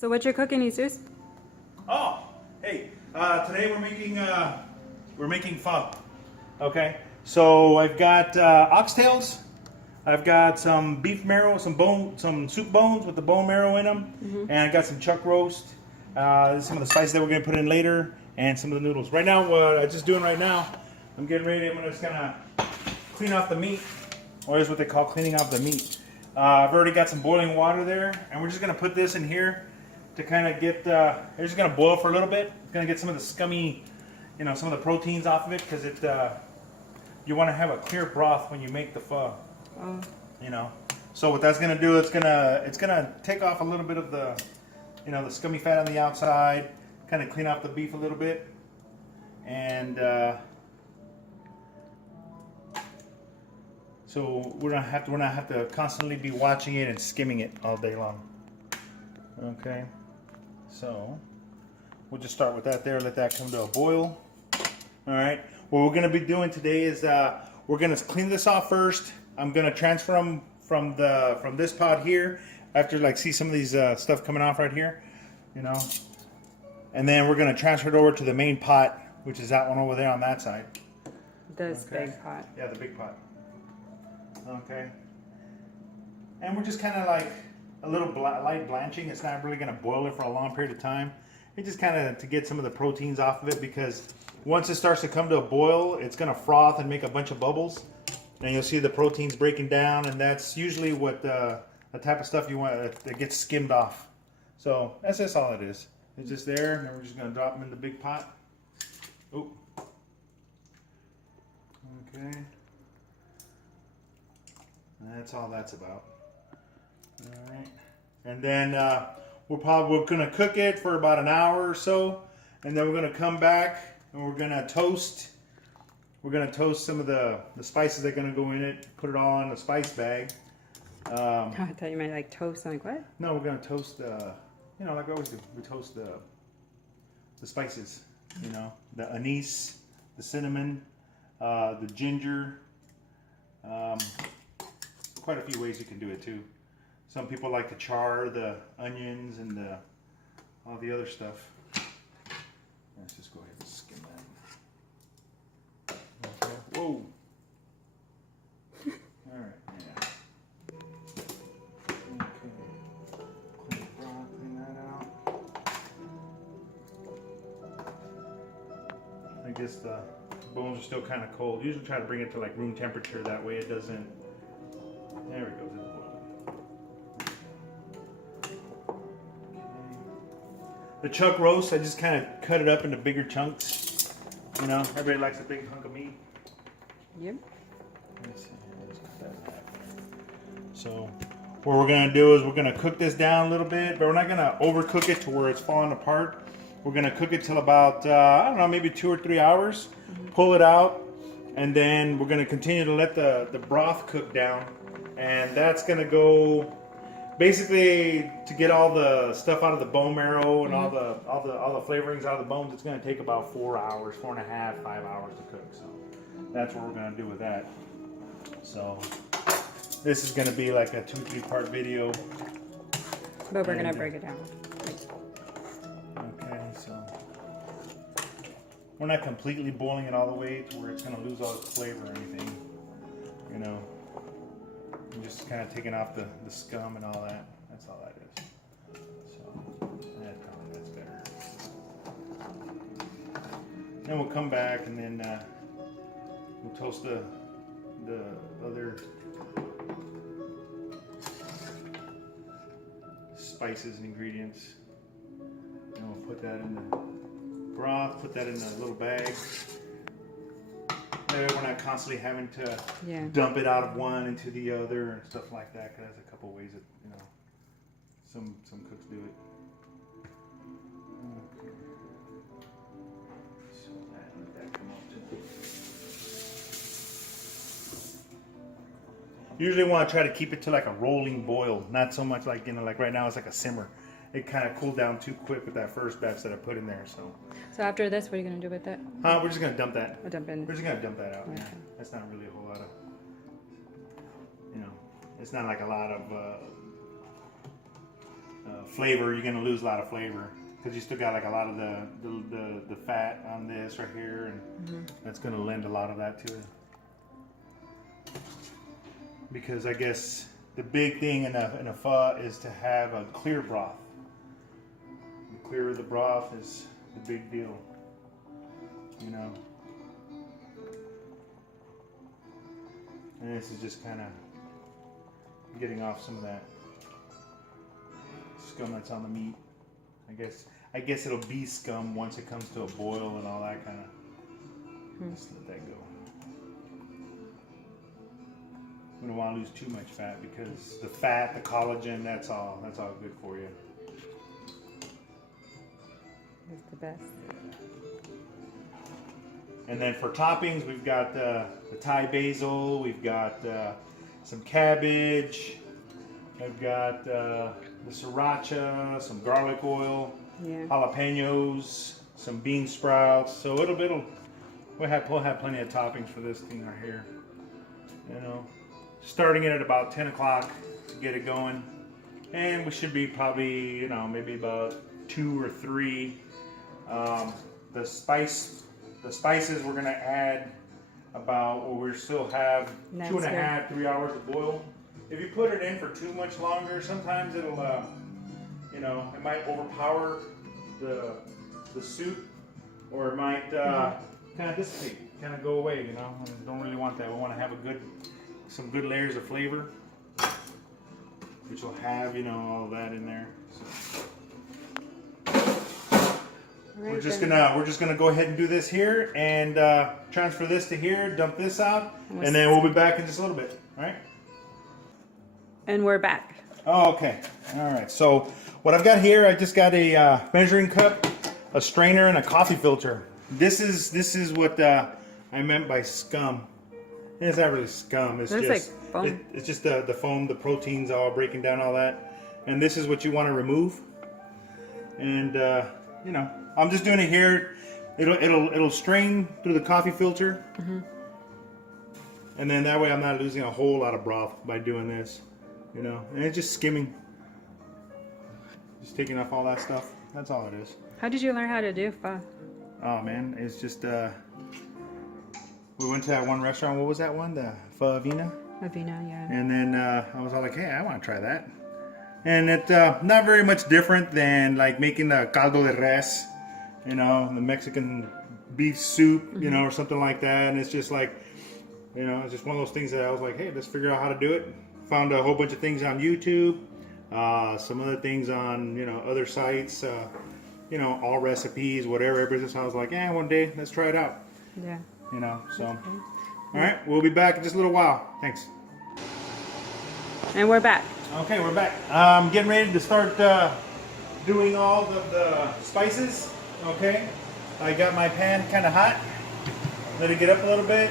So what you're cooking, Jesus? Oh, hey, today we're making pho. Okay, so I've got oxtails. I've got some beef marrow, some soup bones with the bone marrow in them, and I got some chuck roast. Some of the spices that we're gonna put in later, and some of the noodles. Right now, what I'm just doing right now, I'm getting ready. I'm just gonna clean off the meat, or is what they call cleaning off the meat. I've already got some boiling water there, and we're just gonna put this in here to kind of get. It's just gonna boil for a little bit. It's gonna get some of the scummy, some of the proteins off of it, because you want to have a clear broth when you make the pho. Oh. So what that's gonna do, it's gonna take off a little bit of the, the scummy fat on the outside, kind of clean off the beef a little bit, and so we're not have to constantly be watching it and skimming it all day long. Okay, so we'll just start with that there. Let that come to a boil. All right. What we're gonna be doing today is we're gonna clean this off first. I'm gonna transfer them from this pot here. After see some of these stuff coming off right here, and then we're gonna transfer it over to the main pot, which is that one over there on that side. This big pot. Yeah, the big pot. Okay. And we're just kind of like a little light blanching. It's not really gonna boil it for a long period of time. It's just kind of to get some of the proteins off of it, because once it starts to come to a boil, it's gonna froth and make a bunch of bubbles. And you'll see the proteins breaking down, and that's usually what the type of stuff you want that gets skimmed off. So that's just all it is. It's just there, and then we're just going to drop them in the big pot. Oh. Okay. That's all that's about. All right. And then we're going to cook it for about an hour or so, and then we're going to come back and we're going to toast. We're going to toast some of the spices that are going to go in it, put it all in the spice bag. I thought you meant like toast. I'm like, what? No, we're going to toast, like we always do. We toast the spices, the anise, the cinnamon, the ginger. Quite a few ways you can do it too. Some people like to char the onions and all the other stuff. Let's just go ahead and skim that. Okay. Whoa. All right. Yeah. Okay. Clean that out. I guess the bones are still kind of cold. Usually try to bring it to like room temperature. That way it doesn't. There we go. The chuck roast, I just kind of cut it up into bigger chunks. Everybody likes a big hunk of meat. Yep. Let's see, let's cut that. So, what we're going to do is we're going to cook this down a little bit, but we're not going to overcook it to where it's falling apart. We're going to cook it till about, I don't know, maybe 2 or 3 hours. Pull it out, and then we're going to continue to let the broth cook down. And that's going to go basically to get all the stuff out of the bone marrow and all the flavorings out of the bones. It's going to take about 4 hours, 4.5, 5 hours to cook. So that's what we're going to do with that. So this is going to be like a 2-3 part video. But we're going to break it down. Okay, so we're not completely boiling it all the way to where it's going to lose all its flavor or anything. I'm just kind of taking off the scum and all that. That's all that is. So that's better. Then we'll come back and then we'll toast the other spices and ingredients. And we'll put that in the broth, put that in a little bag. We're not constantly having to dump it out of one into the other and stuff like that, because there's a couple ways that some cooks do it. Okay. So let that come up too. Usually want to try to keep it to like a rolling boil, not so much like like right now it's like a simmer. It kind of cooled down too quick with that first batch that I put in there. So after this, what are you going to do with it? We're just going to dump that. Dump in. We're just going to dump that out. Okay. Yeah. That's not really a whole lot of, it's not like a lot of flavor, you're gonna lose a lot of flavor because you still got like a lot of the fat on this right here, and that's gonna lend a lot of that to it. Because I guess the big thing in a pho is to have a clear broth. The clearer the broth is the big deal, you know. And this is just kind of getting off some of that scum that's on the meat. I guess it'll be scum once it comes to a boil and all that kind of. Just let that go. We don't want to lose too much fat because the fat, the collagen, that's all good for you. It's the best. And then for toppings, we've got the Thai basil, we've got some cabbage, I've got the sriracha, some garlic oil, jalapenos, some bean sprouts. So we'll have plenty of toppings for this thing right here. You know, starting it at about 10 o'clock to get it going, and we should be probably, you know, maybe about 2 or 3. The spices we're gonna add about, well, we still have 2.5, 3 hours to boil. If you put it in for too much longer, sometimes it'll, you know, it might overpower the soup, or it might kind of dissipate, kind of go away. You know, we don't really want that. We want to have some good layers of flavor, which will have, you know, all that in there. So. We're just gonna go ahead and do this here and transfer this to here, dump this out, and then we'll be back in just a little bit. All right. And we're back. Oh, okay. All right. So what I've got here, I just got a measuring cup, a strainer, and a coffee filter. This is what I meant by scum. It's not really scum. It's just like foam. It's just the foam, the proteins all breaking down, all that. And this is what you want to remove. And you know, I'm just doing it here. It'll strain through the coffee filter, and then that way I'm not losing a whole lot of broth by doing this. You know, and it's just skimming, just taking off all that stuff. That's all it is. How did you learn how to do pho? Oh man, it's just we went to that one restaurant. What was that one? The Pho Avina. Avina, yeah. And then I was all like, hey, I want to try that. And it not very much different than like making the caldo de res, you know, the Mexican beef soup, you know, or something like that. And it's just like, you know, it's just one of those things that I was like, hey, let's figure out how to do it. Found a whole bunch of things on YouTube, some other things on, you know, other sites, you know, all recipes, whatever. So I was like, yeah, one day, let's try it out. Yeah. You know, so. All right, we'll be back in just a little while. Thanks. And we're back. Okay, we're back. Getting ready to start doing all of the spices. Okay, I got my pan kind of hot. Let it get up a little bit.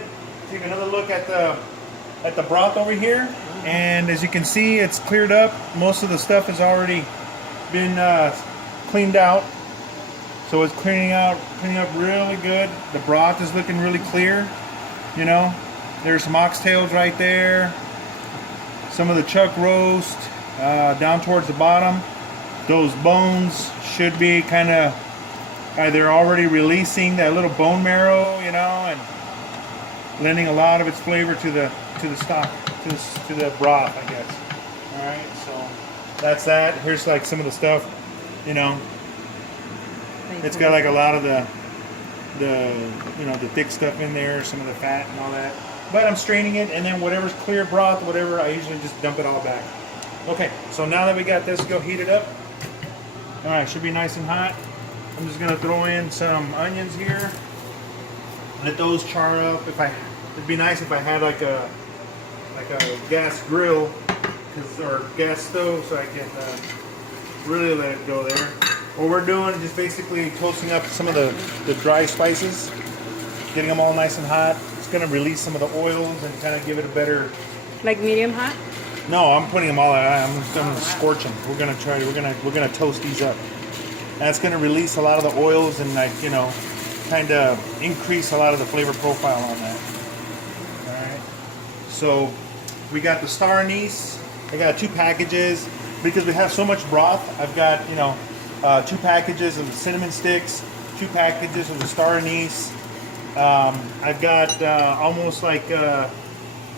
Take another look at the broth over here, and as you can see, it's cleared up. Most of the stuff has already been cleaned out, so it's cleaning up really good. The broth is looking really clear. You know, there's some oxtails right there. Some of the chuck roast down towards the bottom. Those bones should be kind of either already releasing that little bone marrow, you know, and lending a lot of its flavor to the stock, to the broth, I guess. All right, so that's that. Here's like some of the stuff, you know. It's got like a lot of the you know, the thick stuff in there, some of the fat and all that. But I'm straining it, and then whatever's clear broth, whatever, I usually just dump it all back. Okay, so now that we got this, go heat it up. All right, should be nice and hot. I'm just gonna throw in some onions here. Let those char up. It'd be nice if I had like a gas grill, or gas stove, so I can really let it go there. What we're doing is just basically toasting up some of the dry spices, getting them all nice and hot. It's gonna release some of the oils and kind of give it a better. Like medium hot? No, I'm putting them all out. I'm gonna scorch them. We're gonna toast these up. That's gonna release a lot of the oils and, like, you know, kind of increase a lot of the flavor profile on that. All right. So we got the star anise. I got 2 packages. because we have so much broth, I've got, 2 packages of the cinnamon sticks, 2 packages of the star anise. I've got almost like, I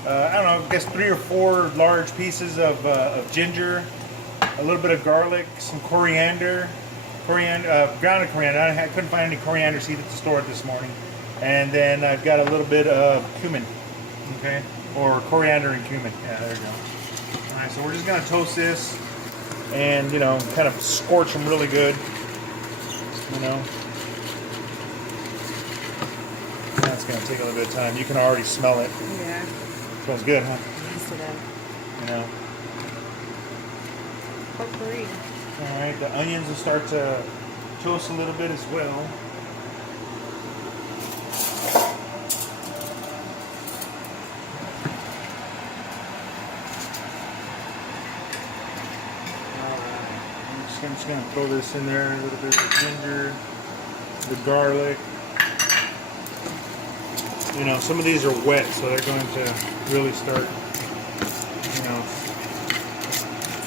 don't know, I guess 3 or 4 large pieces of ginger, a little bit of garlic, some coriander, grounded coriander. I couldn't find any coriander seed at the store this morning. And then I've got a little bit of cumin, okay? Or coriander and cumin. Yeah, there you go. All right, so we're just gonna toast this and, kind of scorch them really good, That's gonna take a little bit of time. You can already smell it. Yeah. Smells good, huh? Used to that. Potpourri. All right, the onions will start to toast a little bit as well. I'm just going to throw this in there, a little bit of ginger, the garlic. Some of these are wet, so they're going to really start,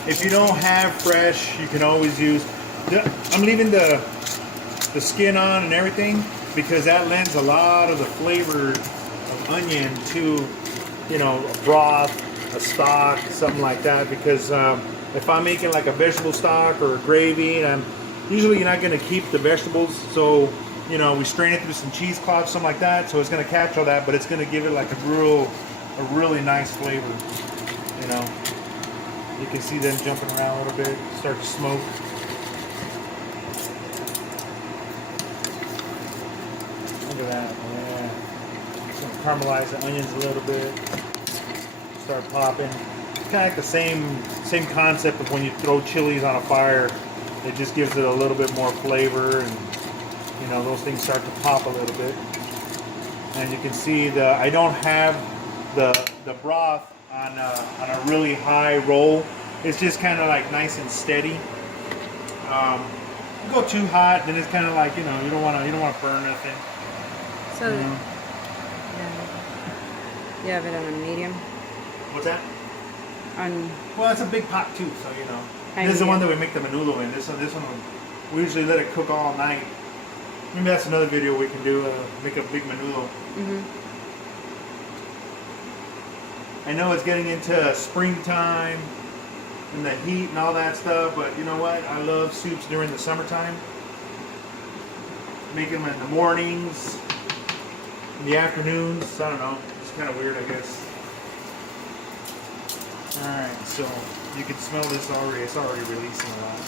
If you don't have fresh, you can always use, I'm leaving the skin on and everything because that lends a lot of the flavor of onion to, a broth, a stock, something like that, because if I'm making like a vegetable stock or a gravy, and usually you're not going to keep the vegetables, so we strain it through some cheesecloth, something like that, so it's going to catch all that, but it's going to give it like a really nice flavor. You can see them jumping around a little bit, start to smoke. Look at that, yeah. Just going to caramelize the onions a little bit, start popping. Kind of like the same concept of when you throw chilies on a fire. It just gives it a little bit more flavor, and those things start to pop a little bit. And you can see I don't have the broth on a really high roll. It's just kind of like nice and steady. You go too hot, then it's kind of like you don't want to burn nothing. So, you have it on a medium. What's that? Well, it's a big pot too, so This is the one that we make the menudo in. This one, we usually let it cook all night. Maybe that's another video we can do. Make a big menudo. I know it's getting into springtime and the heat and all that stuff, but you know what? I love soups during the summertime. Making them in the mornings, in the afternoons. I don't know. It's kind of weird, I guess. Alright, so you can smell this already. It's already releasing a lot.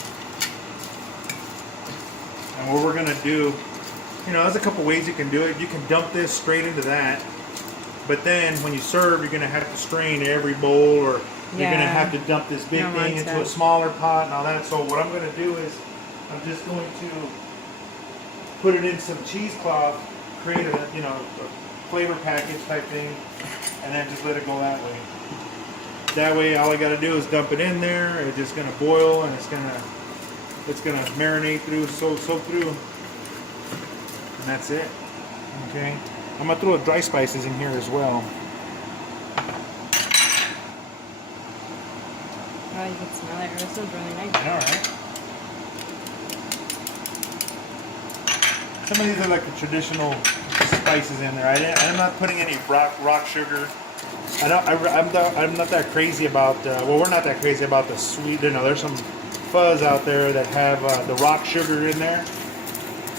And what we're going to do, there's a couple ways you can do it. You can dump this straight into that. But then when you serve, you're going to have to strain every bowl, or you're going to have to dump this big thing into a smaller pot and all that. So what I'm going to do is I'm just going to put it in some cheesecloth, create a flavor package type thing, and then just let it go that way. That way, all I got to do is dump it in there. It's just going to boil, and it's going to marinate through, soak through, and that's it. Okay, I'm going to throw dry spices in here as well. Oh, you can smell it. It smells really nice. All right. Some of these are like the traditional spices in there. I'm not putting any rock sugar. I'm not that crazy about. We're not that crazy about the sweet. There's some fuzz out there that have the rock sugar in there.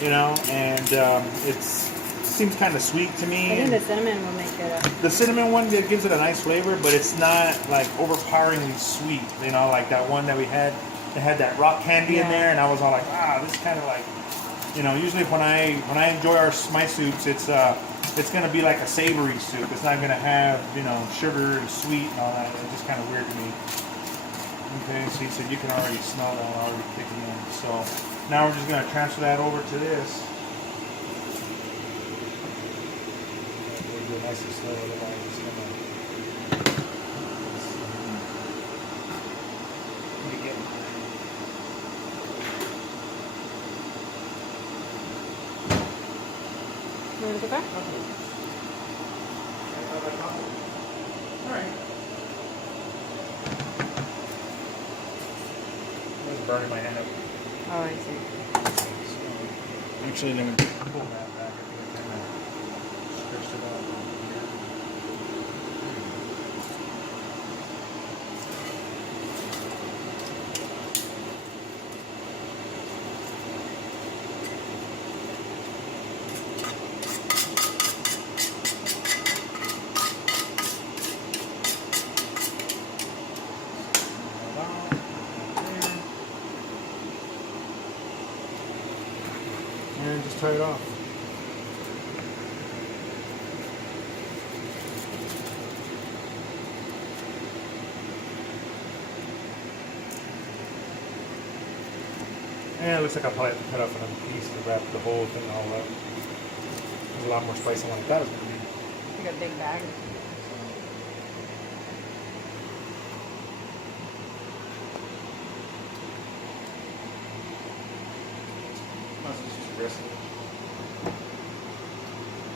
And it seems kind of sweet to me. I think the cinnamon will make it. The cinnamon one gives it a nice flavor, but it's not like overpoweringly sweet. Like that one that we had. It had that rock candy in there, and I was all like, this is kind of like. Usually when I enjoy my soups, it's gonna be like a savory soup. It's not gonna have sugar and sweet and all that. It's just kind of weird to me. Okay, so you said you can already smell that already kicking in. So now we're just gonna transfer that over to this. We'll do it nice and slow. Otherwise, it's gonna. Let me get. You want to go back? All right. burning my hand up. Oh, I see. Actually, let me pull that back. I think I kind of stretched it out. And just tie it off. And it looks like I'll probably have to cut off another piece to wrap the whole thing all up. There's a lot more spicing than I thought it was going to be. Like a big bag.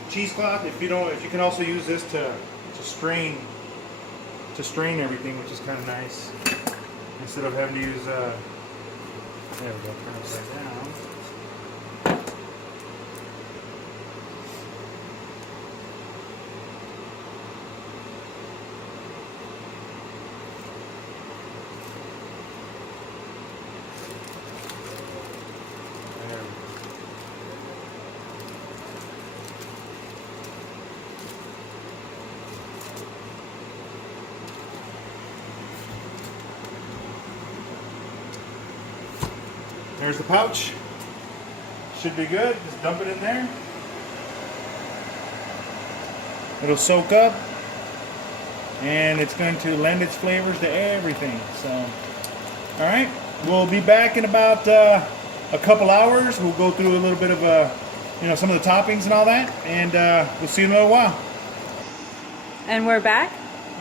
Cheesecloth. If you can also use this to strain everything, which is kind of nice. Instead of having to use there we go, turn it upside down. There we go. There's the pouch. Should be good. Just dump it in there. It'll soak up, and it's going to lend its flavors to everything. So, all right, we'll be back in about a couple hours. We'll go through a little bit of some of the toppings and all that, and we'll see you in a little while. And we're back.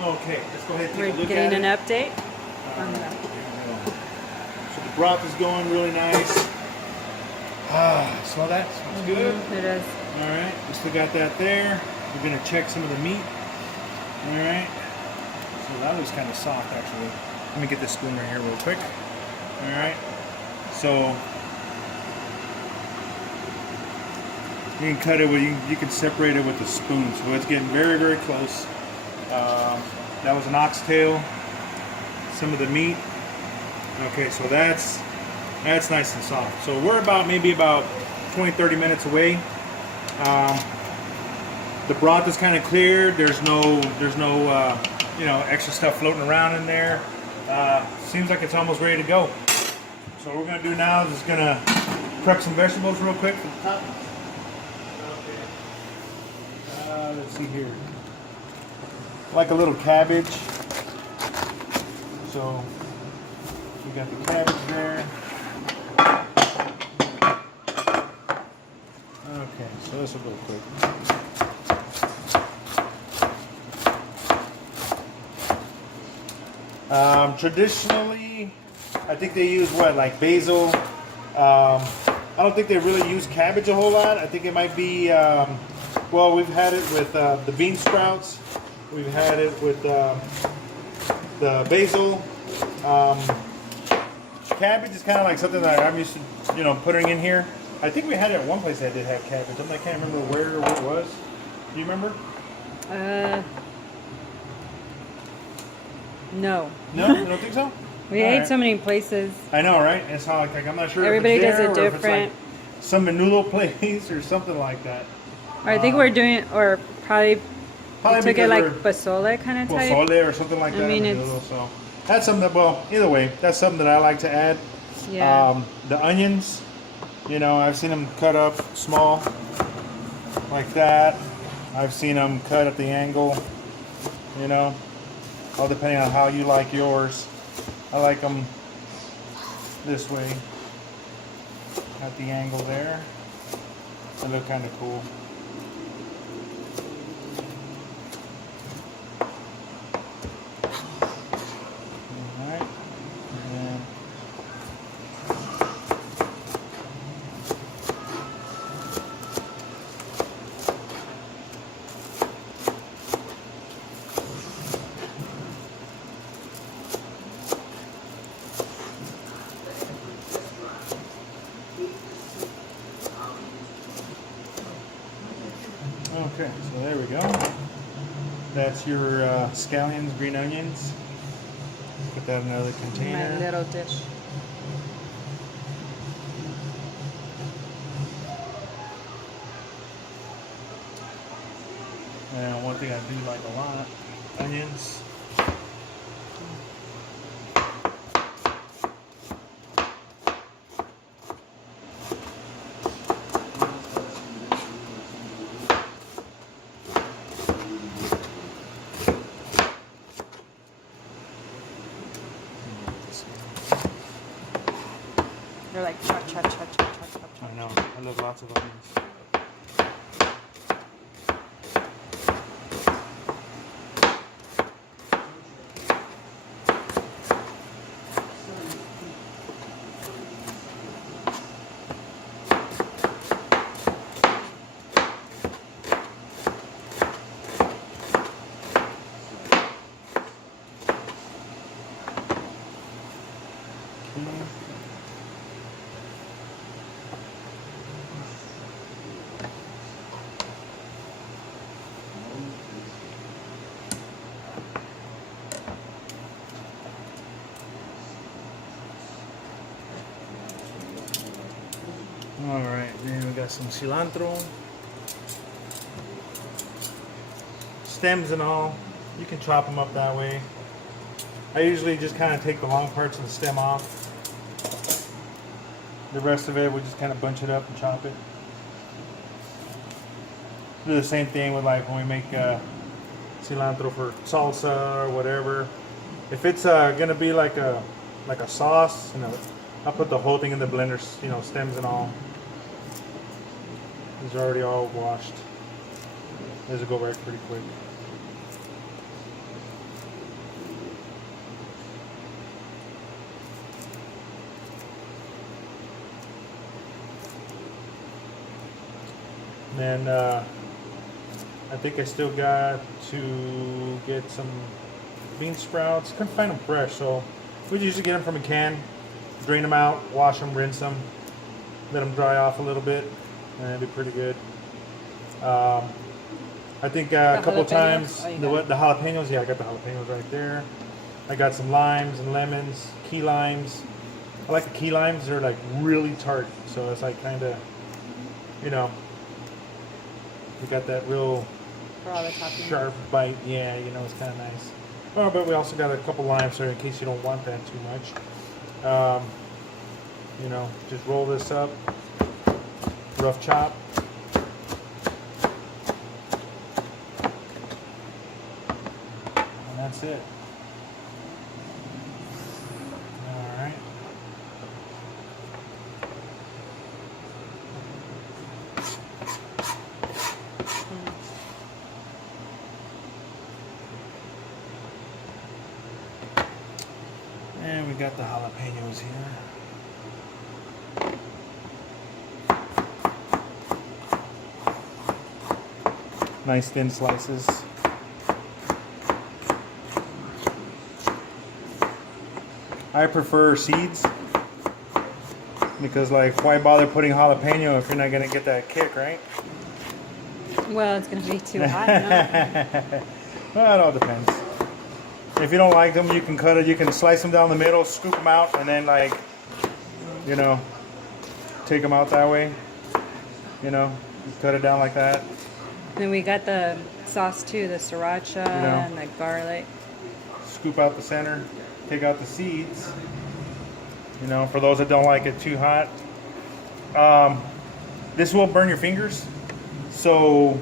Okay, let's go ahead and take We're a look getting at an it. update on that. So the broth is going really nice. Smell that? Smells good. It is. All right, we still got that there. We're gonna check some of the meat. All right. So that was kind of soft, actually. Let me get this spoon right here real quick. All right. So you can cut it with you can separate it with a spoon. So it's getting very, very close. That was an oxtail. Some of the meat. Okay, so that's nice and soft. So we're maybe about 20-30 minutes away. The broth is kind of cleared. There's no extra stuff floating around in there. Seems like it's almost ready to go. So what we're gonna do now is just gonna prep some vegetables real quick for the top. Okay. Let's see here. Like a little cabbage. So we got the cabbage there. Okay, so this will go quick. Traditionally, I think they use like basil. I don't think they really use cabbage a whole lot. I think it might be, well, we've had it with the bean sprouts. We've had it with the basil. Cabbage is kind of like something that I'm used to, putting in here. I think we had it at one place that did have cabbage. I can't remember where or what it was. Do you remember? No. No, you don't think so? We ate so many places. I know, right? It's not like I'm not sure. Everybody if it's does there it or if it's like different. some menudo place or something like that. Or I think we're doing, or probably we took it because like we're pozole kind of type. pozole or something like that. I mean, menudo, so that's something that, well, either way, that's something that I like to add. Yeah. The onions, I've seen them cut up small like that. I've seen them cut at the angle, all depending on how you like yours. I like them this way at the angle there. They look kind of cool. Alright. And Okay, so there we go. That's your scallions, green onions. Put that in another My container. little dish. And one thing I do like a lot, onions. They're like chop, chop, chop, chop, chop, chop, I chop. know, I love lots of onions. Alright, then we got some cilantro. Stems and all. You can chop them up that way. I usually just kind of take the long parts of the stem off. The rest of it, we just kind of bunch it up and chop it. Do the same thing with like when we make cilantro for salsa or whatever. If it's gonna be like a sauce, you know, I'll put the whole thing in the blender, you know, stems and all. These are already all washed. These will go right pretty quick. And then I think I still got to get some bean sprouts. Couldn't find them fresh, so we usually get them from a can, drain them out, wash them, rinse them, let them dry off a little bit, and it'll be pretty good. I think a couple jalapenos? times Oh, you the got it. jalapenos. Yeah, I got the jalapenos right there. I got some limes and lemons, key limes. I like the key limes. They're like really tart, so it's like kind of, you know, we got that real For all the toppings. sharp bite. Yeah, you know, it's kind of nice. Oh, but we also got a couple limes there in case you don't want that too much. You know, just roll this up, rough chop. And that's it. All right. And we got the jalapenos here. Nice thin slices. I prefer seeds because, like, why bother putting jalapeno if you're not gonna get that kick, right? Well, it's gonna be too hot. No? Well, it all depends. If you don't like them, you can cut it. You can slice them down the middle, scoop them out, and then, like, you know, take them out that way. You know, just cut it down like that. Then we got the sauce too, the sriracha and the garlic. Scoop out the center, take out the seeds. You know, for those that don't like it too hot. This will burn your fingers. So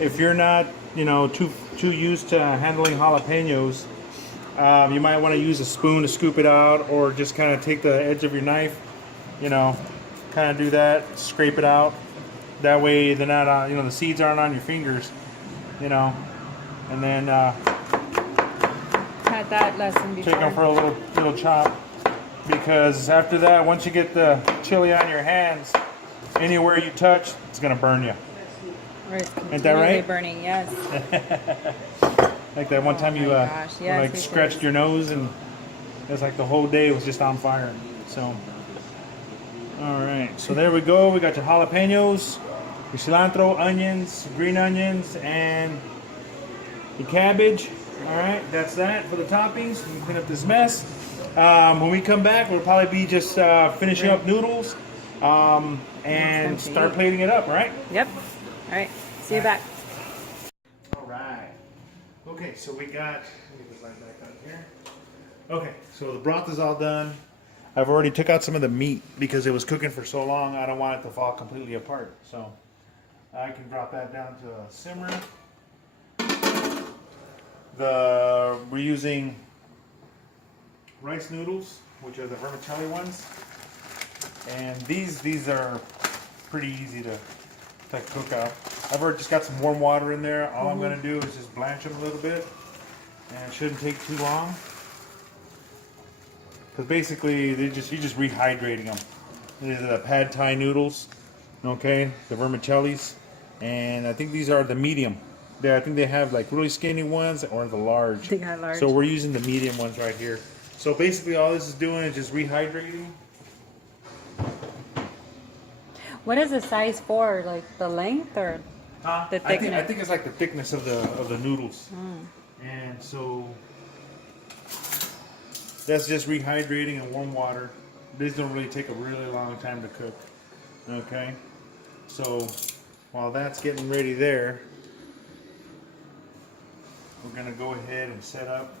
if you're not, you know, too used to handling jalapenos, you might want to use a spoon to scoop it out, or just kind of take the edge of your knife, you know, kind of do that, scrape it out. That way they're not on, you know, the seeds aren't on your fingers, you know. And then Had that lesson before. take them for a little chop, because after that, once you get the chili on your hands, anywhere you touch, it's gonna burn you. Or it's Ain't that continually right? burning, yes. Like that one time Oh you my gosh, yes, like we scratched did. your nose, and it's like the whole day was just on fire. So, all right, so there we go. We got your jalapenos. your cilantro, onions, green onions, and the cabbage. All right, that's that for the toppings. We clean up this mess. When we come back, we'll probably be just finishing up noodles and start plating it up, right? Yep. All right. See you back. All right. Okay, so we got. Let me get this light back on here. Okay, so the broth is all done. I've already took out some of the meat because it was cooking for so long. I don't want it to fall completely apart. So I can drop that down to a simmer. We're using rice noodles, which are the vermicelli ones, and these are pretty easy to cook up. I've already just got some warm water in there. All I'm going to do is just blanch them a little bit, and it shouldn't take too long. Because basically, you're just rehydrating them. These are the pad thai noodles, okay, the vermicellis, and I think these are the medium. I think they have like really skinny ones or the large. They got large. So we're using the medium ones right here. So basically, all this is doing is just rehydrating. What is the size for? Like the length or the thickness? I think it's like the thickness of the noodles. And so that's just rehydrating in warm water. These don't really take a really long time to cook. Okay, so while that's getting ready there, we're gonna go ahead and set up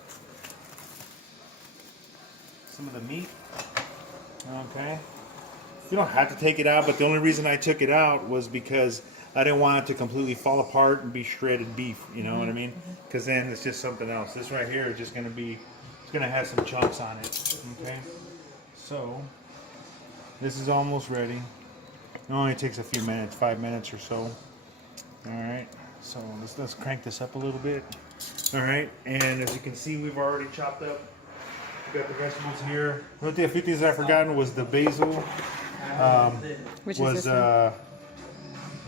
some of the meat. Okay, you don't have to take it out, but the only reason I took it out was because I didn't want it to completely fall apart and be shredded beef. You know what I mean? Because then it's just something else. This right here is just gonna be, it's gonna have some chunks on it. Okay, so this is almost ready. It only takes a few minutes, 5 minutes or so. All right, so let's crank this up a little bit. All right, and as you can see, we've already chopped up. We got the vegetables here. A few things I've forgotten was the basil. Which was is this one?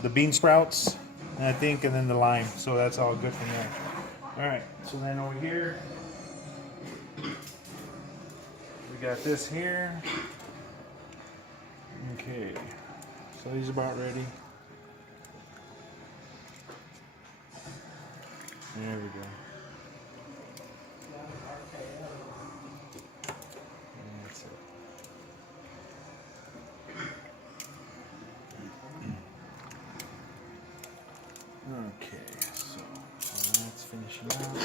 the bean sprouts, I think, and then the lime. So that's all good from there. All right, so then over here, we got this here. Okay, so these are about ready. There we go. That's it. Okay, so that's finishing out.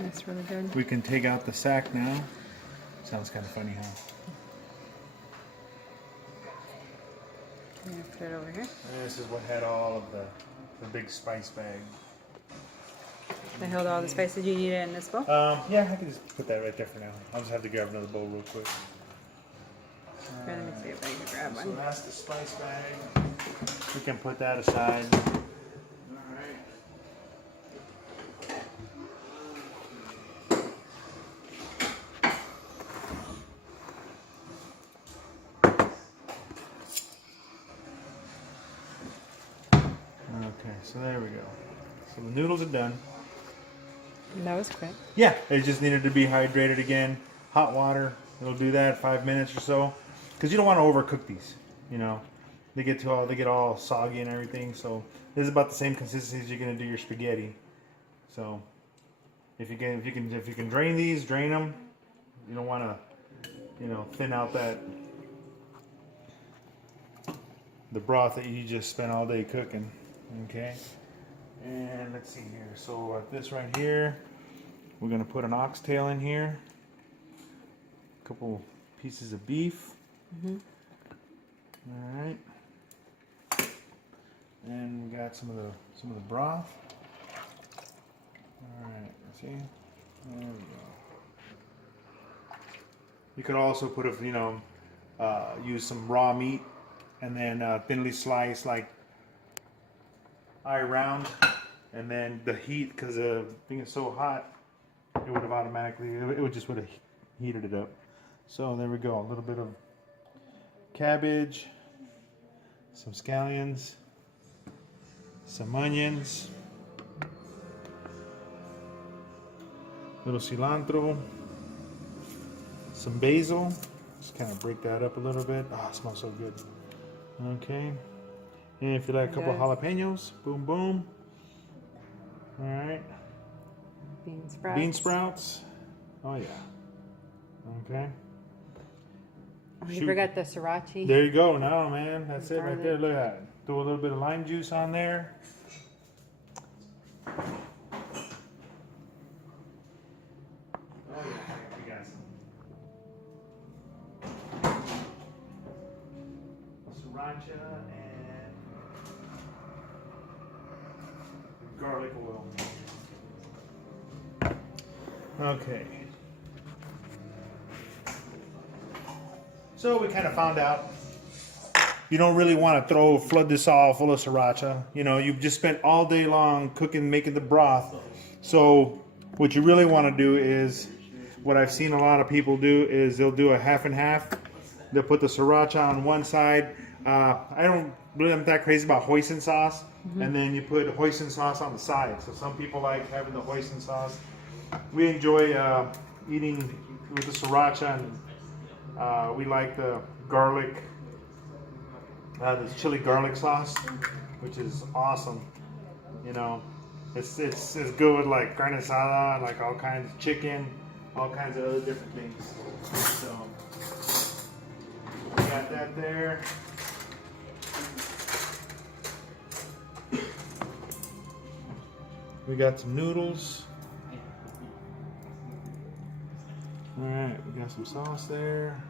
That's really good. We can take out the sack now. Sounds kind of funny, huh? I'm gonna put it over here. And this is what had all of the big spice bag. I held all the spices. You need it in this bowl? Yeah, I can just put that right there for now. I'll just have to grab another bowl real quick. Let me see if I can grab So one. that's the spice bag. We can put that aside. Alright. Okay, so there we go. So the noodles are done. That was quick. Yeah, they just needed to be hydrated again. Hot water, it'll do that, 5 minutes or so. Because you don't want to overcook these, you know. They get all soggy and everything. So this is about the same consistency as you're gonna do your spaghetti. So if you can drain these, drain them. You don't want to, you know, thin out the broth that you just spent all day cooking. Okay. And let's see here. So this right here, we're gonna put an oxtail in here. A couple pieces of beef. All right. And we got some of the broth. All right. See. There we go. You could also put use some raw meat and then thinly sliced like eye round. And then the heat, because the thing is so hot, it would have heated it up. So there we go. A little bit of cabbage, some scallions, some onions, little cilantro, some basil. Just kind of break that up a little bit. Oh, it smells so good. Okay. And if you like a couple jalapenos, boom, boom. All right. Bean sprouts. Bean sprouts. Oh, yeah. Okay. Oh, you Shoot. forgot the sriracha. There you go. No, man. That's it right Garlic. there. Look at that. Throw a little bit of lime juice on there. Oh, yeah. We got some sriracha and garlic oil. Okay. So we kind of found out you don't really want to flood this all full of sriracha. You know, you've just spent all day long cooking, making the broth. So what you really want to do is, what I've seen a lot of people do is they'll do a half and half. They'll put the sriracha on one side. I'm that crazy about hoisin sauce. And then you put hoisin sauce on the side. So some people like having the hoisin sauce. We enjoy eating with the sriracha, and we like the garlic, this chili garlic sauce, which is awesome. You know, it's good with like carne asada, like all kinds of chicken, all kinds of other different things. So we got that there. We got some noodles. All right, we got some sauce there.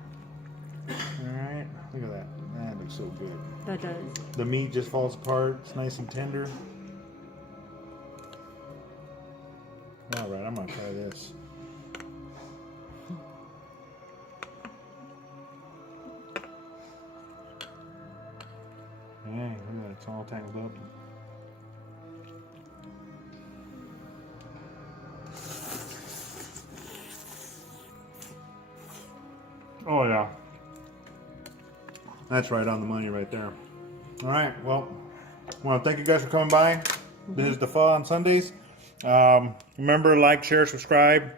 All right, look at that. That looks so good. That does. The meat just falls apart. It's nice and tender. All right, I'm gonna try this. Dang, look at that. It's all tangled up. Oh yeah, that's right on the money right there. All right, well, I want to thank you guys for coming by. This is the Pho on Sundays. Remember, like, share, subscribe,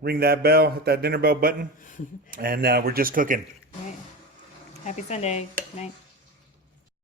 ring that bell, hit that dinner bell button, and we're just cooking. Right. Happy Sunday. Night.